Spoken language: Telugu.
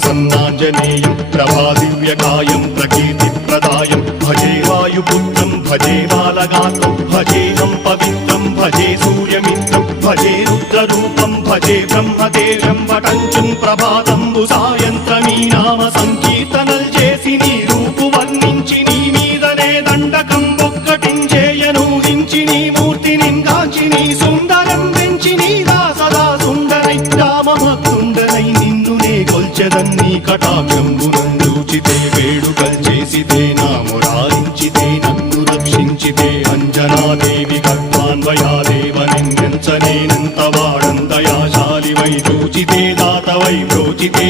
प्रसन्नाञ्जनेयं प्रभादिव्यकायं प्रकीर्तिप्रदायं भजे वायुपुत्रं भजे बालगात्रं भजेऽहं पवित्रं भजे सूर्यमित्रं भजे रुद्ररूपं भजे ब्रह्मदेवं वटञ्चं ప్రభాతంబు సాయంత్రమీ నామ సంకీర్తనల్ చేసి నీ రూపు వర్ణించి నీ మీదనే దండకం ఒక్కటించేయను హించి నీ మూర్తిని కాంచి నీ సుందరం పెంచి నీ సదా సుందరై రామభక్తుండనై నిన్నునే కొల్చెదన్ని కటాక్షంబునందూచితే వేడుకల్ చేసితే నా మురారించితే నన్ను రక్షించితే అంజనాదేవి గర్భాన్వయాదేవ నిన్నెంచనేనంత వాడందయాశాలి వై చూచితే దాతవై ప్రోచితే